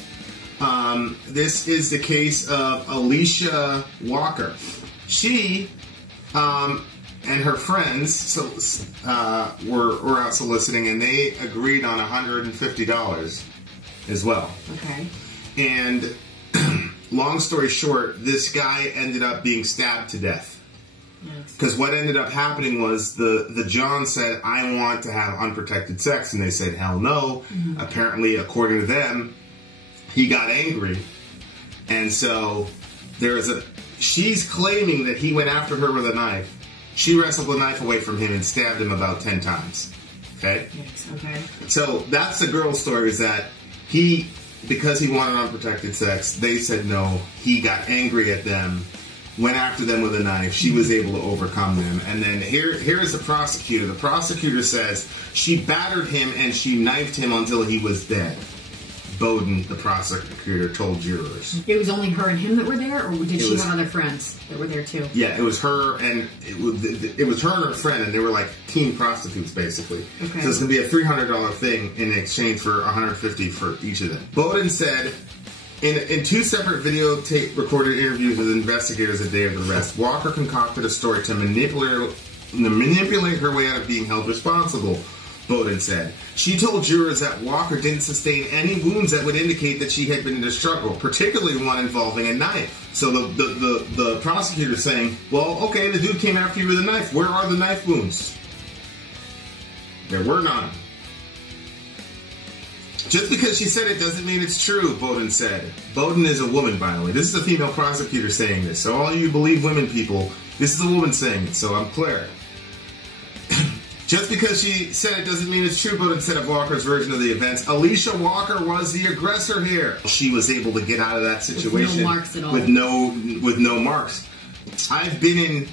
This is the case of Alicia Walker. She and her friends were out soliciting, and they agreed on $150 as well. Okay. And long story short, this guy ended up being stabbed to death. Because what ended up happening was the John said, I want to have unprotected sex. And they said, hell no. Apparently, according to them, he got angry. And so she's claiming that he went after her with a knife. She wrestled the knife away from him and stabbed him about 10 times. Okay? Yes, okay. So that's the girl's story, is that because he wanted unprotected sex, they said no. He got angry at them, went after them with a knife. She was able to overcome them. And then here's the prosecutor. The prosecutor says she battered him and she knifed him until he was dead. Bowden, the prosecutor, told jurors. It was only her and him that were there, or did she have other friends that were there too? Yeah, it was her and it was her and her friend, and they were like teen prostitutes basically. Okay. So it's gonna be a $300 thing in exchange for $150 for each of them. Bowden said in 2 separate videotape recorded interviews with investigators the day of the arrest, Walker concocted a story to manipulate her way out of being held responsible. Bowden said. She told jurors that Walker didn't sustain any wounds that would indicate that she had been in a struggle, particularly one involving a knife. So the prosecutor's saying, well, okay, the dude came after you with a knife. Where are the knife wounds? There were none. Just because she said it doesn't mean it's true, Bowden said. Bowden is a woman, by the way. This is a female prosecutor saying this. So all you believe women people, this is a woman saying it, so I'm clear. Just because she said it doesn't mean it's true, Bowden said of Walker's version of the events. Alicia Walker was the aggressor here. She was able to get out of that situation with no marks at all. With no marks. I've been in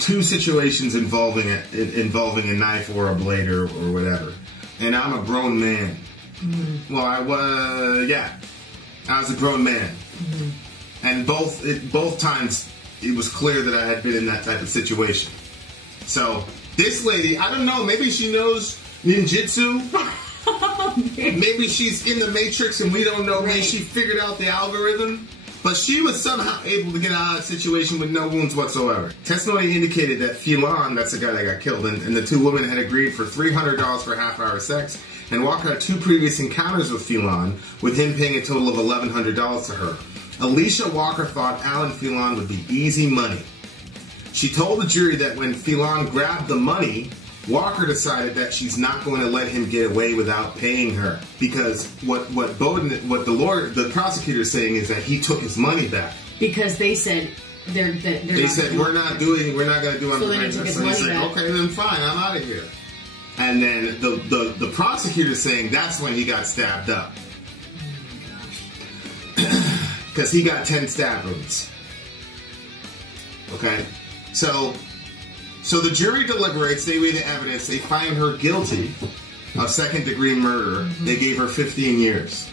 2 situations involving a knife or a blade or whatever, and I'm a grown man. Mm-hmm. Well, I was a grown man, mm-hmm. And both times it was clear that I had been in that type of situation. So, this lady, I don't know, maybe she knows ninjutsu. Maybe she's in the Matrix and we don't know. Right. Maybe she figured out the algorithm. But she was somehow able to get out of that situation with no wounds whatsoever. Testimony indicated that Phelan, that's the guy that got killed, and the 2 women had agreed for $300 for half-hour sex. And Walker had 2 previous encounters with Phelan, with him paying a total of $1,100 to her. Alicia Walker thought Alan Phelan would be easy money. She told the jury that when Phelan grabbed the money, Walker decided that she's not going to let him get away without paying her, because what the prosecutor is saying is that he took his money back because they said we're not going to do it. So then he took his money back. Okay, then fine, I'm out of here. And then the prosecutor is saying that's when he got stabbed up, because he got 10 stab wounds. Okay. So the jury deliberates, they weigh the evidence, they find her guilty of second-degree murder. Mm-hmm. They gave her 15 years.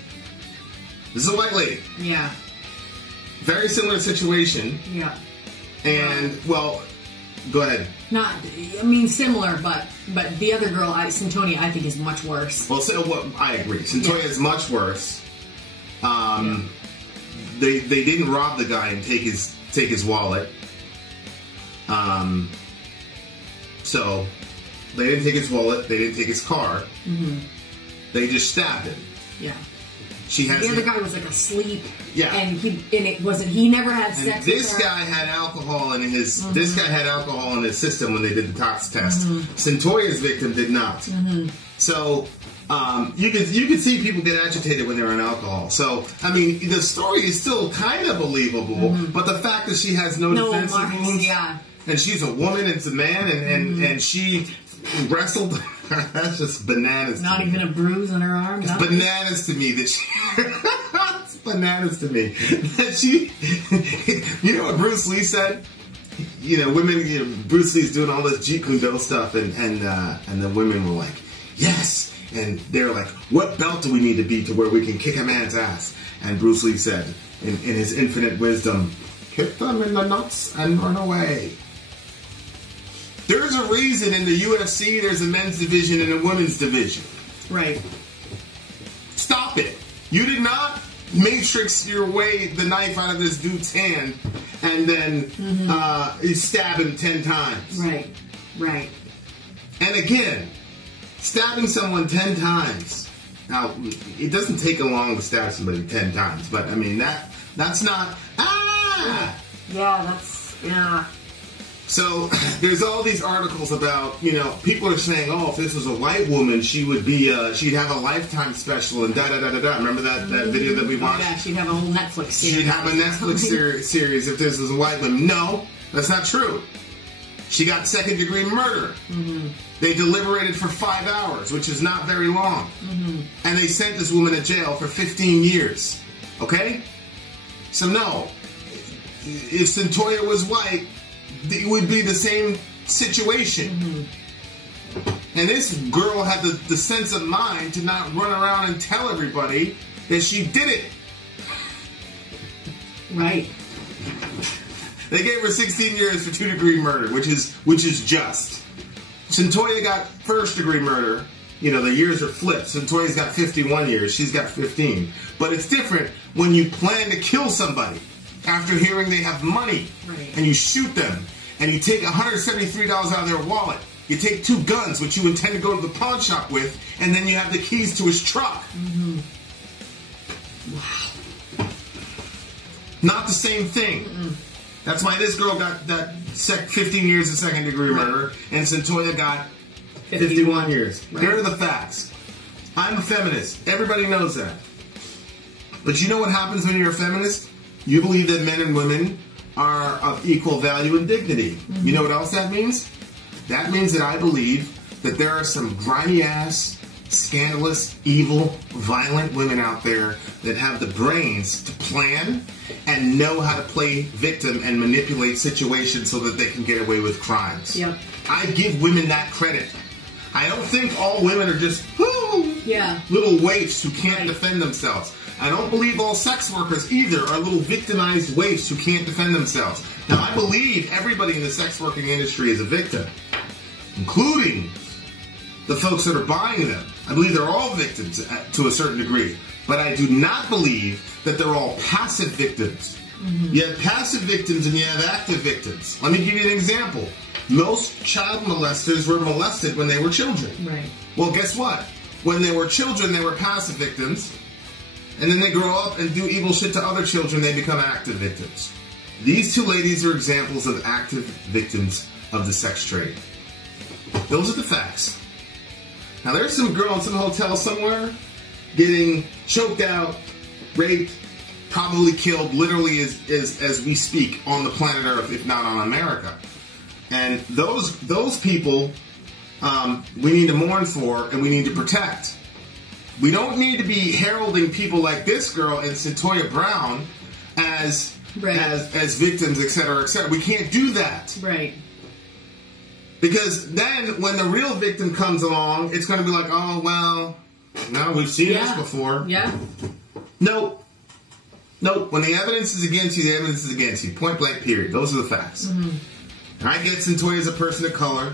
This is a white lady. Yeah. Very similar situation. Yeah. And, well, go ahead. Similar, but the other girl, Cyntoia, I think is much worse. Well, I agree. Cyntoia is much worse. They didn't rob the guy and take his wallet. So they didn't take his wallet, they didn't take his car. Mm-hmm. They just stabbed him. Yeah. The other guy was like asleep. Yeah. And he never had sex with her. This guy had alcohol in his system when they did the tox test. Mm-hmm. Cyntoia's victim did not. Mm-hmm. So you could see people get agitated when they're on alcohol. So I mean, the story is still kind of believable, mm-hmm. but the fact that she has no defensive wounds, and she's a woman, it's a man, and she wrestled. That's just bananas. Not even a bruise on her arm. It's bananas to me that she. It's bananas to me that she. You know what Bruce Lee said? Women. Bruce Lee's doing all this Jeet Kune Do stuff, and the women were like, yes. And they're like, what belt do we need to be to where we can kick a man's ass? And Bruce Lee said, in his infinite wisdom, kick them in the nuts and run away. There's a reason in the UFC there's a men's division and a women's division. Right. Stop it. You did not matrix your way the knife out of this dude's hand and then you stab him 10 times. Right. And again, stabbing someone 10 times. Now, it doesn't take long to stab somebody 10 times, but I mean, that's not... Yeah. So, there's all these articles about, people are saying, oh, if this was a white woman, she would be, she'd have a Lifetime special and da-da-da-da-da. Remember that video that we watched? Yeah, she'd have a whole Netflix series. She'd have a Netflix series if this was a white woman. No, that's not true. She got second-degree murder. Mm-hmm. They deliberated for 5 hours, which is not very long. Mm-hmm. And they sent this woman to jail for 15 years. Okay? So, no. If Cyntoia was white, it would be the same situation. Mm-hmm. And this girl had the sense of mind to not run around and tell everybody that she did it. Right. They gave her 16 years for 2-degree murder, which is just. Cyntoia got 1st-degree murder. You know, the years are flipped. Cyntoia's got 51 years. She's got 15. But it's different when you plan to kill somebody after hearing they have money. Right. And you shoot them. And you take $173 out of their wallet. You take 2 guns, which you intend to go to the pawn shop with. And then you have the keys to his truck. Mm-hmm. Wow. Not the same thing. Mm-mm. That's why this girl got that 15 years of 2nd-degree murder, and Cyntoia got 51 years. Right. Here are the facts. I'm a feminist. Everybody knows that. But you know what happens when you're a feminist? You believe that men and women are of equal value and dignity. Mm-hmm. You know what else that means? That means that I believe that there are some grimy-ass, scandalous, evil, violent women out there that have the brains to plan and know how to play victim and manipulate situations so that they can get away with crimes. Yep. I give women that credit. I don't think all women are just little waifs who can't defend themselves. I don't believe all sex workers either are little victimized waifs who can't defend themselves. Now, I believe everybody in the sex working industry is a victim, including the folks that are buying them. I believe they're all victims to a certain degree. But I do not believe that they're all passive victims. Mm-hmm. You have passive victims and you have active victims. Let me give you an example. Most child molesters were molested when they were children. Right. Well, guess what? When they were children, they were passive victims. And then they grow up and do evil shit to other children, they become active victims. These 2 ladies are examples of active victims of the sex trade. Those are the facts. Now, there's some girl in some hotel somewhere getting choked out, raped, probably killed, literally as we speak, on the planet Earth, if not on America. And those people we need to mourn for and we need to protect. We don't need to be heralding people like this girl and Cyntoia Brown as victims, etc., etc. We can't do that. Right. Because then when the real victim comes along, it's going to be like, oh, well, no, we've seen this before. Yeah. Nope. When the evidence is against you, the evidence is against you. Point blank, period. Those are the facts. Mm-hmm. And I get Cyntoia as a person of color.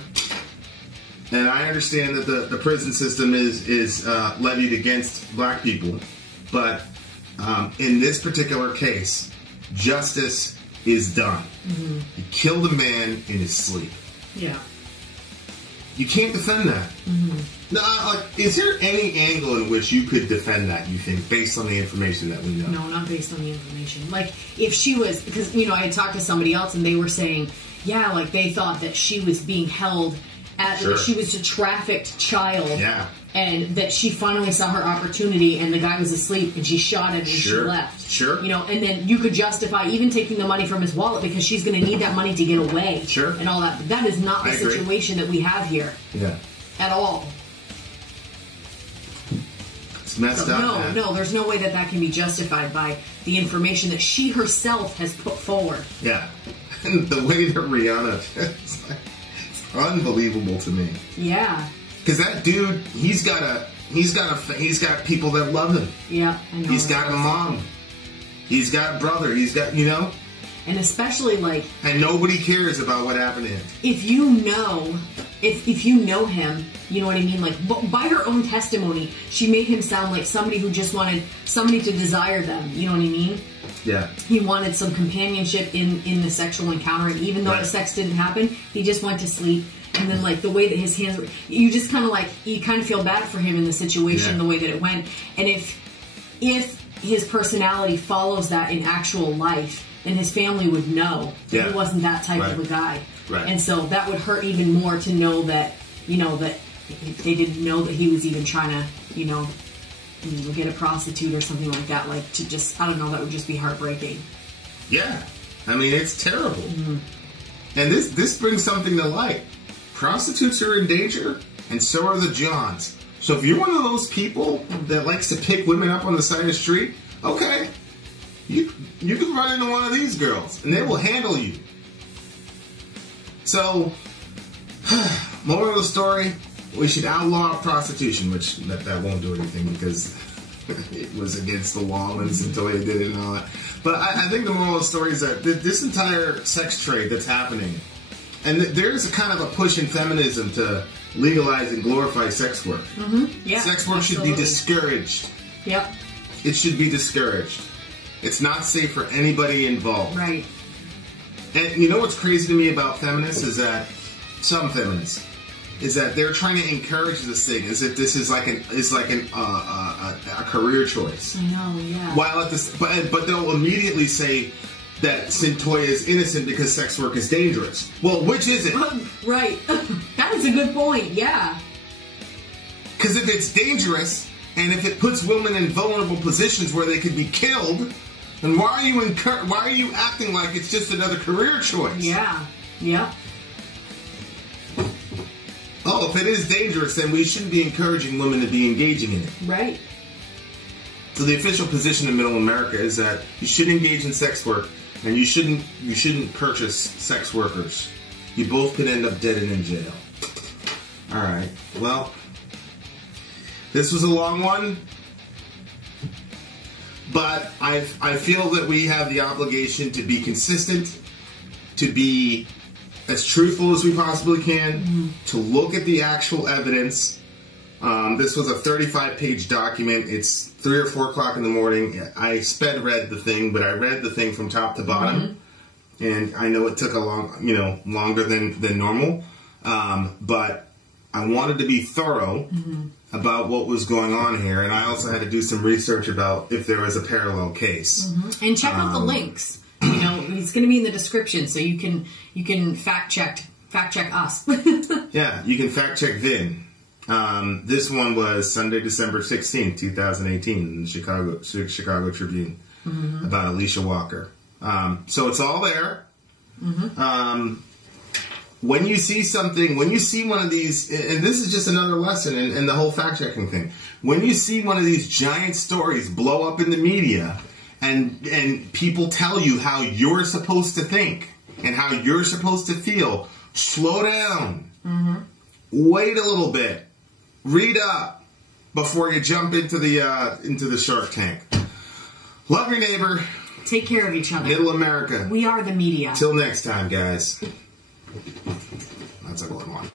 And I understand that the prison system is levied against black people. But in this particular case, justice is done. Mm-hmm. You killed a man in his sleep. Yeah. You can't defend that. Mm-hmm. Now, is there any angle in which you could defend that, you think, based on the information that we know? No, not based on the information. Like, if she was... Because, I had talked to somebody else, and they were saying, they thought that she was being held... that she was a trafficked child, and that she finally saw her opportunity, and the guy was asleep, and she shot him, and she left. Sure. And then you could justify even taking the money from his wallet because she's going to need that money to get away. Sure. And all that. But that is not the situation that we have here. Yeah. At all. It's messed up. No, there's no way that can be justified by the information that she herself has put forward. Yeah. And the way that Rihanna... unbelievable to me. Yeah. Because that dude, he's got people that love him. Yeah, I know. He's got a mom. He's got a brother. He's got, And especially and nobody cares about what happened to him. If you know him, you know what I mean? By her own testimony, she made him sound like somebody who just wanted somebody to desire them. You know what I mean? Yeah. He wanted some companionship in the sexual encounter, and even though the sex didn't happen, he just went to sleep. And then, the way that his hands were, you just kind of feel bad for him in the situation, the way that it went. And if his personality follows that in actual life, then his family would know that he wasn't that type of a guy. Right. And so that would hurt even more to know that, that they didn't know that he was even trying to, get a prostitute or something like that. That would just be heartbreaking. Yeah. I mean, it's terrible. Mm-hmm. And this brings something to light. Prostitutes are in danger, and so are the Johns. So if you're one of those people that likes to pick women up on the side of the street, okay, you can run into one of these girls, and they will handle you. So, moral of the story, we should outlaw prostitution, which that won't do anything because it was against the law and Cyntoia did it and all that. But I think the moral of the story is that this entire sex trade that's happening, and there's a kind of a push in feminism to legalize and glorify sex work. Mm-hmm. Yeah, sex work should be discouraged. Yep. It should be discouraged. It's not safe for anybody involved. Right. And you know what's crazy to me about feminists is that some feminists is that they're trying to encourage this thing as if this is like a career choice. I know, yeah. While at this, but they'll immediately say that Cyntoia is innocent because sex work is dangerous. Well, which is it? Right. That is a good point. Yeah. Because if it's dangerous and if it puts women in vulnerable positions where they could be killed, then why are you acting like it's just another career choice? Yeah. Yeah. Oh, if it is dangerous, then we shouldn't be encouraging women to be engaging in it. Right. So the official position in Middle America is that you should engage in sex work, and you shouldn't purchase sex workers. You both could end up dead and in jail. All right. Well, this was a long one, but I feel that we have the obligation to be consistent, to be as truthful as we possibly can, to look at the actual evidence. This was a 35-page document. It's 3 or 4 o'clock in the morning. I sped read the thing, but I read the thing from top to bottom, and I know it took longer than normal. But I wanted to be thorough about what was going on here, and I also had to do some research about if there was a parallel case. And check out the links. You know, it's going to be in the description, so you can fact check us. Yeah, you can fact check Vin. This one was Sunday, December 16th, 2018, in the Chicago Tribune about Alicia Walker. So it's all there. When you see something, when you see one of these, and this is just another lesson in the whole fact checking thing. When you see one of these giant stories blow up in the media, and people tell you how you're supposed to think and how you're supposed to feel, slow down. Wait a little bit. Read up before you jump into the Shark Tank. Love your neighbor. Take care of each other. Middle America. We are the media. Till next time, guys. That's a good one.